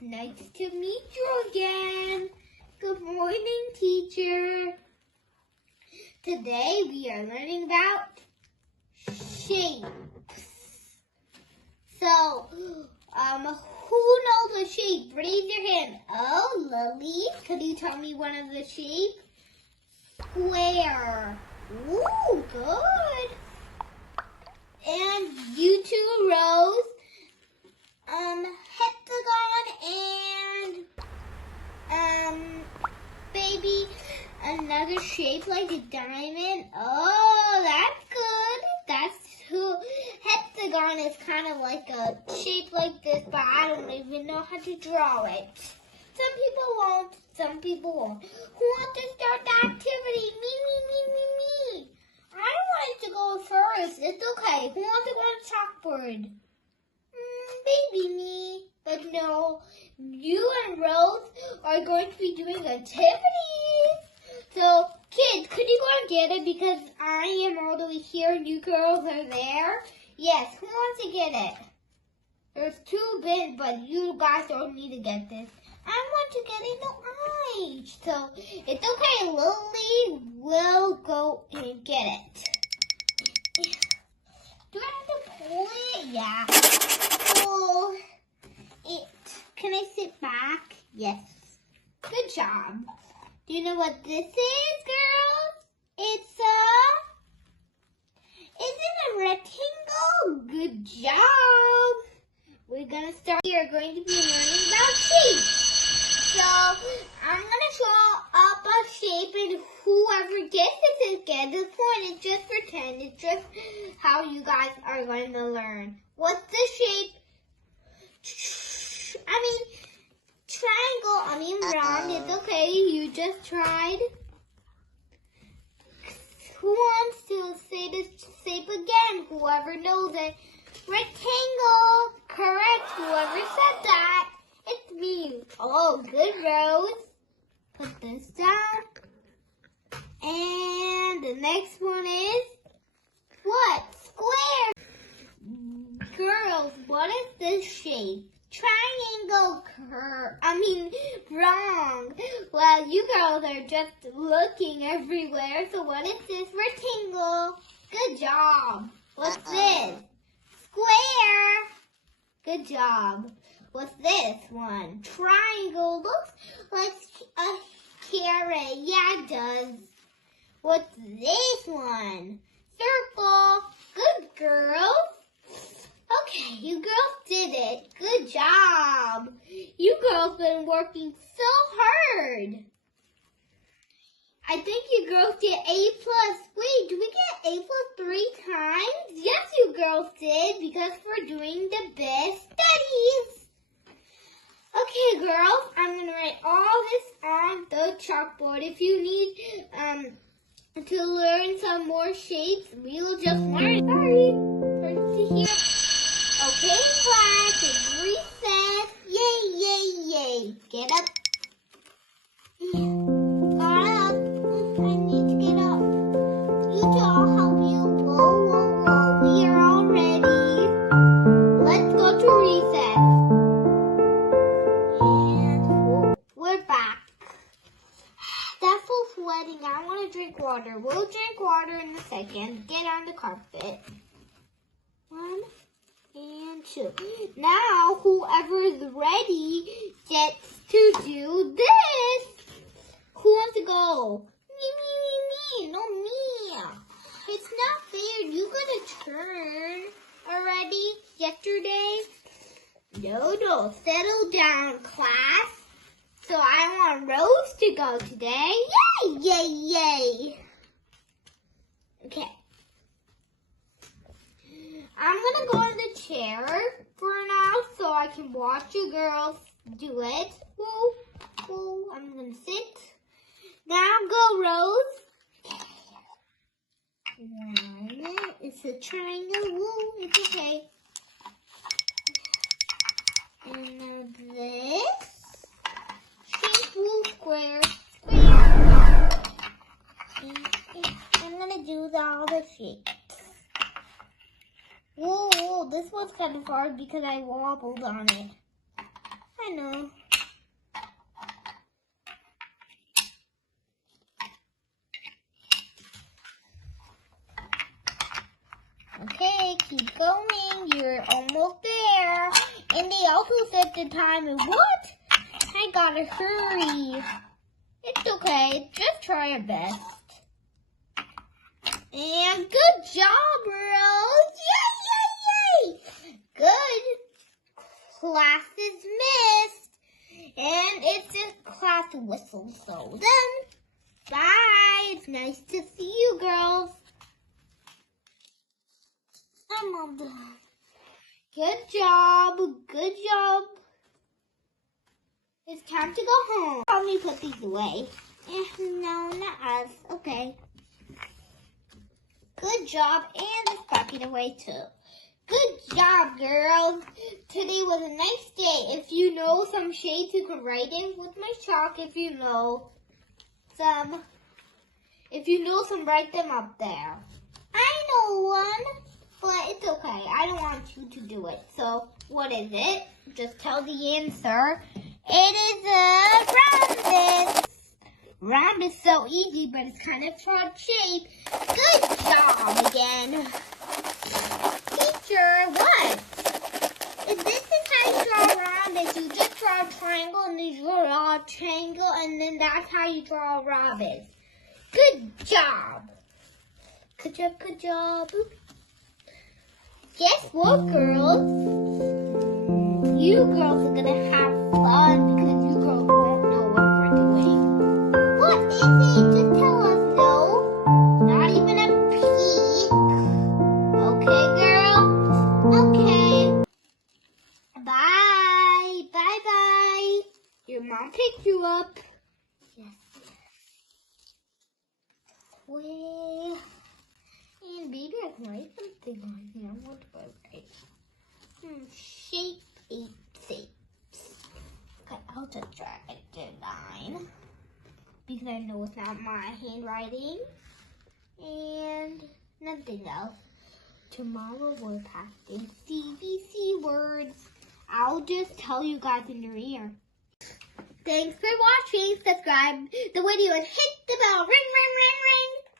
nice to meet you again. Good morning, teacher. Today we are learning about shapes. So, who knows a shape? Raise your hand. Oh, Lily, could you tell me one of the shapes? Square. Ooh, good. And you two, Rose. Hexagon and baby, another shape like a diamond. Oh, that's good. That's who. Hexagon is kind of like a shape like this, but I don't even know how to draw it. Some people won't. Some people won't. Who wants to start the activity? Me. I wanted to go first. It's okay. Who wants to go on the chalkboard? Maybe me. But no, you and Rose are going to be doing activities. So, kids, could you go and get it? Because I am all the way here and you girls are there. Yes, who wants to get it? There's 2 bins, but you guys don't need to get this. I want to get it in the eye. So, it's okay. Lily will go and get it. Do I have to pull it? Yeah. Pull it. Can I sit back? Yes. Good job. Do you know what this is, girls? Is it a rectangle? Good job. We're going to start. We are going to be learning about shapes. So, I'm going to show up a shape and whoever gets it gets the point. It's just pretend. It's just how you guys are going to learn. What's the shape? Triangle. Round. It's okay. You just tried. Who wants to say this shape again? Whoever knows it. Rectangle. Correct. Whoever said that. It's me. Oh, good, Rose. Put this down. And the next one is what? Square. Girls, what is this shape? Triangle wrong. Well, you girls are just looking everywhere. So what is this? Rectangle. Good job. What's this? Square. Good job. What's this one? Triangle. Looks like a carrot. Yeah, it does. What's this one? Circle. Good girls. Okay, you girls did it. Good job. You girls been working so hard. I think you girls get A+. Wait, do we get A+ 3 times? Yes, you girls did, because we're doing the best studies. Okay, girls, I'm going to write all this on the chalkboard. If you need to learn some more shapes, we will just learn. Sorry. Turn to here. Okay, class, it's recess. Yay. Get up. Got up. I need to get up. You two, I'll help you. Whoa. We are all ready. Let's go to recess. And we're back. That's so sweating. I want to drink water. We'll drink water in a second. Get on the carpet. 1 and 2. Now, whoever's ready gets to do this. Who wants to go? Me. No, me. It's not fair. You got a turn already yesterday. No. Settle down, class. So I want Rose to go today. Yay. Okay. I'm going to go in the chair for now so I can watch you girls do it. Woo. I'm going to sit. Now go, Rose. It's a triangle. Woo, it's okay. And now this. Shape, woo, square. I'm going to do all the shapes. Whoa, this was kind of hard because I wobbled on it. I know. Okay, keep going. You're almost there. And they also set the timer. What? I gotta hurry. It's okay. Just try your best. And good job, girls. Yay, yay, yay. Good. Class is missed. And it's a class whistle. So then, bye. It's nice to see you, girls. I'm all done. Good job. Good job. It's time to go home. Let me put these away. No, not us. Okay. Good job. And let's pack it away too. Good job, girls. Today was a nice day. If you know some shades, you can write in with my chalk. If you know some, write them up there. I know one. But it's okay. I don't want you to do it. So, what is it? Just tell the answer. It is a rhombus. Rhombus is so easy, but it's kind of hard shape. Good job again. Teacher, what? If this is how you draw a rhombus, you just draw a triangle and then you draw a triangle and then that's how you draw a rhombus. Good job. Good job, good job. Guess what, girls? You girls are gonna have fun because you girls won't know what we're doing. What is it? Just tell us, no. Not even a peek. Okay, girls? Okay. Bye. Bye-bye. Your mom picked you up. Yes. Way. And maybe I can write something on here. What do I write? Shape 8 shapes. Okay, I'll just drag it to 9. Because I know it's not my handwriting. And nothing else. Tomorrow we're practicing CBC words. I'll just tell you guys in your ear. Thanks for watching. Subscribe the video and hit the bell. Ring, ring, ring, ring.